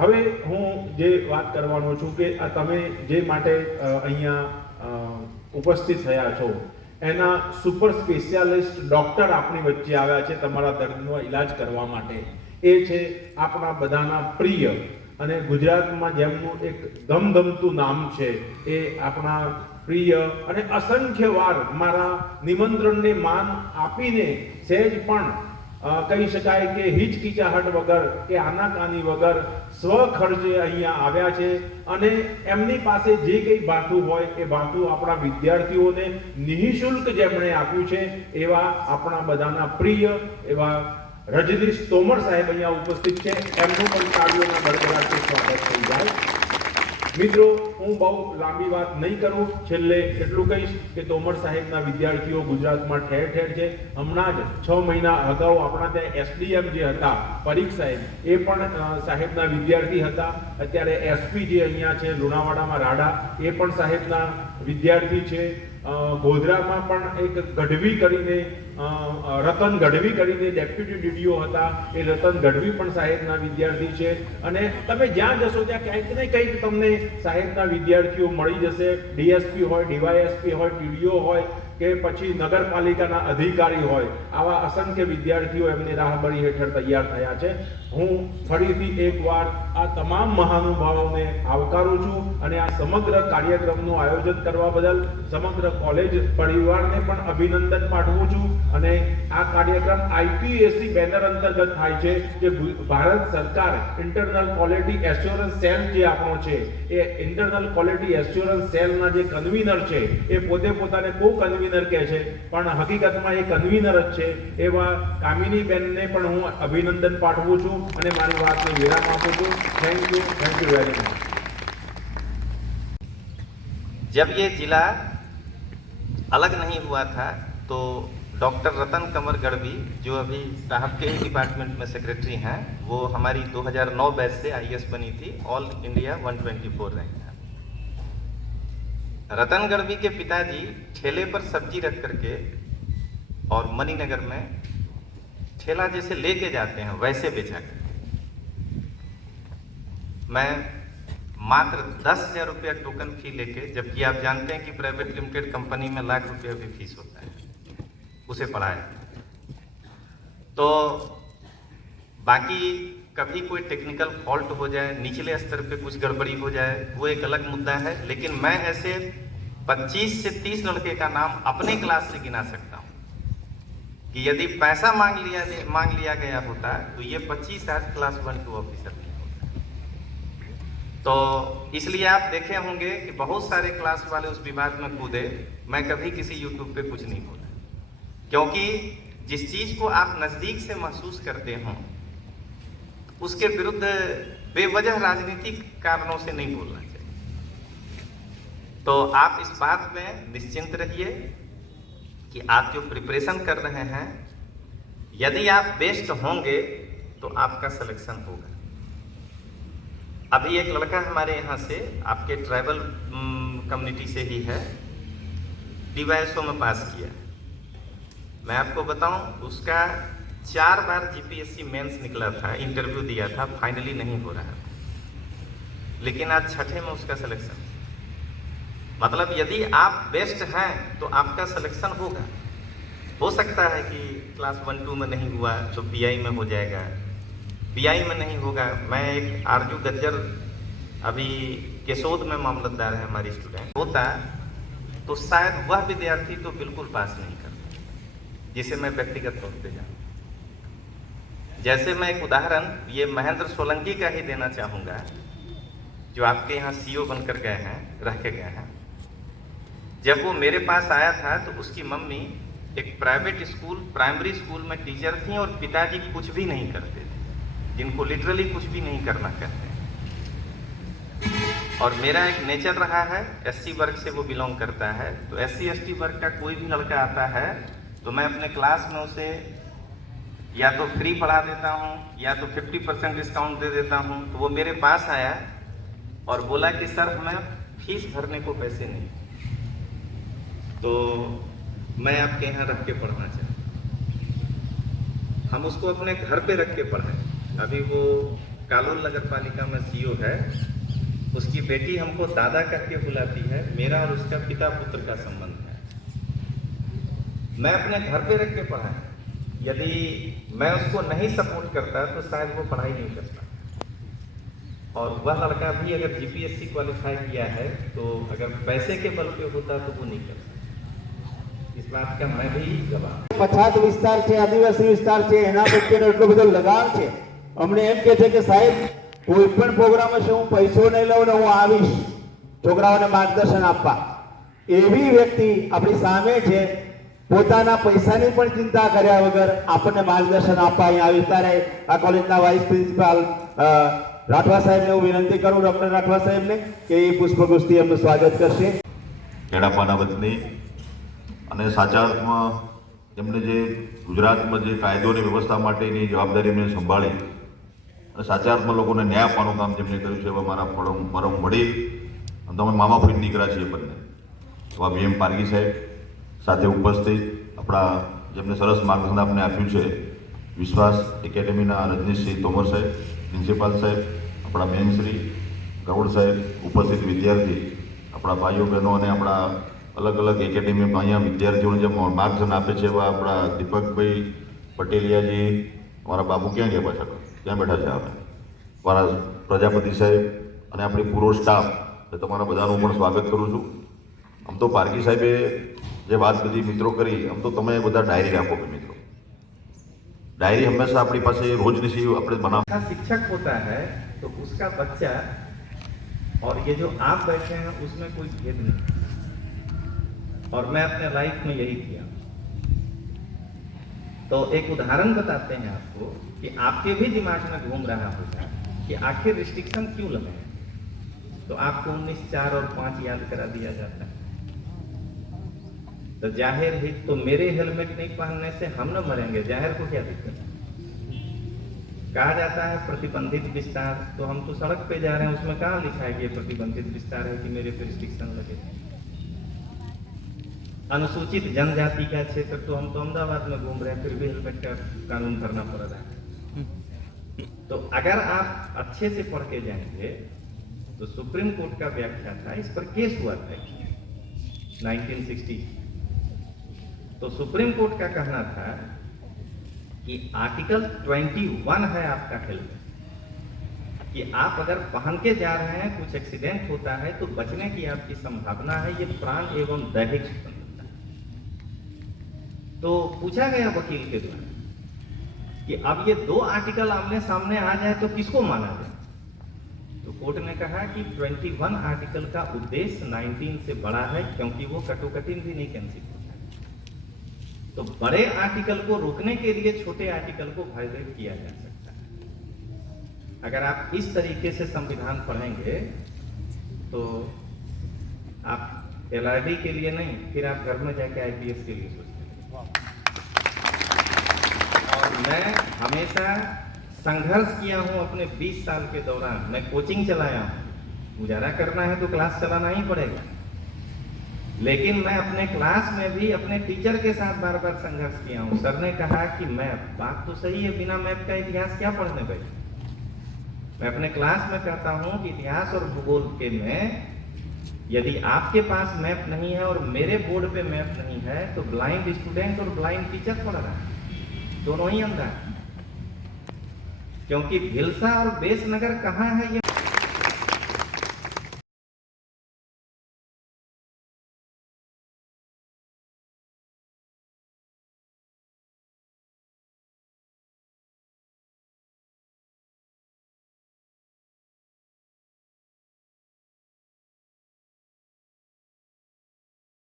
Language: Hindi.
હવે હું જે વાત કરવાનો છું કે આ તમે જે માટે અહીંયા ઉપસ્થિત થયા છો એના સુપર સ્પેશિયાલિસ્ટ ડૉક્ટર આપણી વચ્ચે આવ્યા છે તમારા દર્દનો ઇલાજ કરવા માટે. એ છે આપણા બધાના પ્રિય અને ગુજરાતમાં જેમનું એક ધમધમતું નામ છે એ આપણા પ્રિય અને અસંખ્ય વાર મારા નિમંત્રણને માન આપીને સહેજ પણ કહી શકાય કે હિચકિચાહટ વગર કે આનાકાની વગર સ્વખર્ચે અહીંયા આવ્યા છે અને એમની પાસે જે કંઈ ભાથું હોય એ ભાથું આપણા વિદ્યાર્થીઓને નિઃશુલ્ક જેમણે આપ્યું છે એવા આપણા બધાના પ્રિય એવા રજનીશ તોમર સાહેબ અહીંયા ઉપસ્થિત છે. એમનું પણ તાળીઓના ગડગડાટથી સ્વાગત થઈ જાય. મિત્રો, હું બહુ લાંબી વાત નહીં કરું, છેલ્લે એટલું કહીશ કે તોમર સાહેબના વિદ્યાર્થીઓ ગુજરાતમાં ઠેર ઠેર છે. હમણાં જ 6 મહિના અગાઉ આપણા ત્યાં એસડીએમ જે હતા પરીખ સાહેબ, એ પણ સાહેબના વિદ્યાર્થી હતા. અત્યારે એસપી જે અહીંયા છે લુણાવાડામાં રાડા, એ પણ સાહેબના વિદ્યાર્થી છે. ગોધરામાં પણ એક ગઢવી કરીને રતન ગઢવી કરીને ડેપ્યુટી ડીડીઓ હતા, એ રતન ગઢવી પણ સાહેબના વિદ્યાર્થી છે. અને તમે જ્યાં જશો ત્યાં કંઈક ને કંઈક તમને સાહેબના વિદ્યાર્થીઓ મળી જશે. ડીએસપી હોય, ડીવાયએસપી હોય, ટીડીઓ હોય કે પછી નગરપાલિકાના અધિકારી હોય, આવા અસંખ્ય વિદ્યાર્થીઓ એમની રાહબરી હેઠળ તૈયાર થયા છે. હું ફરીથી એકવાર આ તમામ મહાનુભાવોને આવકારું છું અને આ સમગ્ર કાર્યક્રમનું આયોજન કરવા બદલ સમગ્ર કોલેજ પરિવારને પણ અભિનંદન પાઠવું છું. અને આ કાર્યક્રમ આઈપીએસસી બેનર અંતર્ગત થાય છે, જે ભારત સરકાર ઇન્ટરનલ ક્વોલિટી એશ્યોરન્સ સેલ જે આપણો છે, એ ઇન્ટરનલ ક્વોલિટી એશ્યોરન્સ સેલના જે કન્વીનર છે એ પોતે પોતાને કો કન્વીનર કહે છે, પણ હકીકતમાં એ કન્વીનર જ છે. એવા કામિની બેનને પણ હું અભિનંદન પાઠવું છું અને મારી વાતને વિરામ આપું છું. Thank you very much. जब ये जिला अलग नहीं हुआ था तो डॉक्टर रतन कमर गढ़वी, जो अभी साहब के ही डिपार्टमेंट में सेक्रेटरी हैं, वो हमारी 2009 बैच से आईएएस बनी थी, ऑल इंडिया 124 रैंक था. रतन गढ़वी के पिताजी ठेले पर सब्जी रख करके और मणिनगर में ठेला जैसे लेके जाते हैं वैसे बेचा करते. मैं मात्र 10,000 रुपया टोकन फी लेके, जबकि आप जानते हैं कि प्राइवेट लिमिटेड कंपनी में लाख रुपया भी फीस होता है, उसे पढ़ाया. तो बाकी कभी कोई टेक्निकल फॉल्ट हो जाए, निचले स्तर पे कुछ गड़बड़ी हो जाए, वो एक अलग मुद्दा है. लेकिन मैं ऐसे 25 से 30 लड़के का नाम अपने क्लास से गिना सकता हूँ कि यदि पैसा मांग लिया गया होता तो ये 25 आज क्लास 1 2 ऑफिसर नहीं होता. तो इसलिए आप देखे होंगे कि बहुत सारे क्लास वाले उस विवाद में कूदे. मैं कभी किसी यूट्यूब पे कुछ नहीं बोला, क्योंकि जिस चीज को आप नजदीक से महसूस करते हो उसके विरुद्ध बेवजह राजनीतिक कारणों से नहीं बोलना चाहिए. तो आप इस बात में निश्चिंत रहिए कि आप जो प्रिपरेशन कर रहे हैं, यदि आप बेस्ट होंगे तो आपका सिलेक्शन होगा. अभी एक लड़का हमारे यहाँ से, आपके ट्राइबल कम्युनिटी से ही है, DYSO में पास किया. मैं आपको बताऊं, उसका 4 बार GPSC मेंस निकला था, इंटरव्यू दिया था, फाइनली नहीं हो रहा था, लेकिन आज 6ठे में उसका सिलेक्शन. मतलब यदि आप बेस्ट हैं तो आपका सिलेक्शन होगा. हो सकता है कि क्लास 1 2 में नहीं हुआ तो PI में हो जाएगा, PI में नहीं होगा. मैं एक आरजू गज्जर, अभी केसोद में मामलतदार है हमारी स्टूडेंट, होता तो शायद वह विद्यार्थी तो बिल्कुल पास नहीं करता, जिसे मैं व्यक्तिगत तौर पे जानता. जैसे मैं एक उदाहरण ये महेंद्र सोलंकी का ही देना चाहूँगा, जो आपके यहाँ CO बनकर गए हैं, रह के गए हैं. जब वो मेरे पास आया था तो उसकी मम्मी एक प्राइवेट स्कूल, प्राइमरी स्कूल में टीचर थी और पिताजी कुछ भी नहीं करते थे, जिनको लिटरली कुछ भी नहीं करना कहते हैं. और मेरा एक नेचर रहा है, SC वर्ग से वो बिलोंग करता है, तो SC ST वर्ग का कोई भी लड़का आता है तो मैं अपने क्लास में उसे या तो फ्री पढ़ा देता हूँ या तो 50% डिस्काउंट दे देता हूँ. तो वो मेरे पास आया और बोला कि सर हमें फीस भरने को पैसे नहीं, तो मैं आपके यहाँ रख के पढ़ना चाहता हूँ. हम उसको अपने घर पे रख के पढ़ाएं. अभी वो कालोल नगर पालिका में सीओ है, उसकी बेटी हमको दादा करके बुलाती है। मेरा और उसका पिता पुत्र का संबंध है। मैं अपने घर पे रख के पढ़ा है। यदि मैं उसको नहीं सपोर्ट करता तो शायद वो पढ़ाई नहीं करता। और वह लड़का भी अगर जीपीएससी क्वालिफाई किया है तो अगर पैसे के बल पे होता तो वो नहीं करता। इस बात का मैं भी गवाह। પછાત વિસ્તાર છે, આદિવાસી વિસ્તાર છે, એના પ્રત્યેનો એટલો બધો લગાવ છે. અમને એમ કે છે કે સાહેબ કોઈ પણ પ્રોગ્રામ હશે હું પૈસો નહીં લઉં ને હું આવીશ છોકરાઓને માર્ગદર્શન આપવા. એવી વ્યક્તિ આપણી સામે છે, પોતાના પૈસાની પણ ચિંતા કર્યા વગર આપણને માર્ગદર્શન આપવા અહીં આવી. ત્યારે આ કોલેજના વાઇસ પ્રિન્સિપાલ રાઠવા સાહેબને હું વિનંતી કરું, ડોક્ટર રાઠવા સાહેબને, કે એ પુષ્પગુચ્છથી એમનું સ્વાગત કરશે. ખેડાપાના વતની અને સાચા અર્થમાં એમને જે ગુજરાતમાં જે કાયદોની વ્યવસ્થા માટેની જવાબદારી એમને સંભાળી અને સાચા અર્થમાં લોકોને ન્યાય આપવાનું કામ જેમણે કર્યું છે એવા મારા પરમ વડીલ અને તમે મામા ફોઈન દીકરા છીએ બંને એવા VM પારગી સાહેબ સાથે ઉપસ્થિત આપણા જેમને સરસ માર્ગદર્શન આપને આપ્યું છે વિશ્વાસ એકેડેમીના રજનીશસિંહ તોમર સાહેબ, પ્રિન્સિપાલ સાહેબ, આપણા બેનશ્રી ગૌડ સાહેબ, ઉપસ્થિત વિદ્યાર્થી, આપણા ભાઈઓ બહેનો અને આપણા અલગ અલગ એકેડેમીમાં અહીંયા વિદ્યાર્થીઓને જે માર્ગદર્શન આપે છે એવા આપણા દીપકભાઈ પટેલિયાજી, અમારા બાબુ ક્યાં ગયા પાછા ત્યાં બેઠા છે આપણે, અમારા પ્રજાપતિ સાહેબ અને આપણી પૂરો સ્ટાફ, તમારા બધાનું પણ સ્વાગત કરું છું. આમ તો પારગી સાહેબે જે વાત બધી મિત્રો કરી, આમ તો તમે બધા ડાયરી રાખો કે મિત્રો, डायरी हमेशा अपनी पास रोजनी सी अपने बना। शिक्षक होता है तो उसका बच्चा और ये जो आप बैठे हैं उसमें कोई भेद नहीं। और मैं अपने लाइफ में यही किया। तो एक उदाहरण बताते हैं आपको कि आपके भी दिमाग में घूम रहा होगा कि आखिर रिस्ट्रिक्शन क्यों लगे, तो आपको 19, 4 और 5 याद करा दिया जाता है। तो जाहिर ही तो मेरे हेलमेट नहीं पहनने से हम न मरेंगे, जाहिर को क्या दिक्कत है। कहा जाता है प्रतिबंधित विस्तार, तो हम तो सड़क पे जा रहे हैं, उसमें कहाँ लिखा है कि ये प्रतिबंधित विस्तार है कि मेरे पे रिस्ट्रिक्शन लगे। अनुसूचित जनजाति का क्षेत्र, तो हम तो अहमदाबाद में घूम रहे हैं, फिर भी हेलमेट का कानून करना पड़ रहा है। तो अगर आप अच्छे से पढ़ के जाएंगे तो सुप्रीम कोर्ट का व्याख्या था, इस पर केस हुआ था 1960। तो सुप्रीम कोर्ट का कहना था कि आर्टिकल 21 है आपका हेल्मेट, कि आप अगर पहन के जा रहे हैं, कुछ एक्सीडेंट होता है तो बचने की आपकी संभावना है, ये प्राण एवं दैहिक स्वतंत्रता है। तो पूछा गया वकील के द्वारा कि अब ये 2 आर्टिकल आमने सामने आ जाए तो किसको माना जाए। तो कोर्ट ने कहा कि 21 आर्टिकल का उद्देश्य 19 से बड़ा है, क्योंकि वो कटोकटिन भी नहीं कैंसिल होता है। तो बड़े आर्टिकल को रोकने के लिए छोटे आर्टिकल को वायलेट किया जा सकता है। अगर आप इस तरीके से संविधान पढ़ेंगे तो आप LRD के लिए नहीं, फिर आप घर में जाके IPS के लिए सोचेंगे। और मैं हमेशा संघर्ष किया हूं अपने 20 साल के दौरान। मैं कोचिंग चलाया हूं, गुजारा करना है तो क्लास चलाना ही पड़ेगा, लेकिन मैं अपने क्लास में भी अपने टीचर के साथ बार बार संघर्ष किया हूं। सर ने कहा कि मैप, बात तो सही है, बिना मैप का इतिहास क्या पढ़ने बैठे। मैं अपने क्लास में कहता हूं कि इतिहास और भूगोल के में यदि आपके पास मैप नहीं है और मेरे बोर्ड पे मैप नहीं है तो ब्लाइंड स्टूडेंट और ब्लाइंड टीचर पढ़ रहा है, दोनों ही अंधा है। क्योंकि भिलसा और बेसनगर कहाँ है ये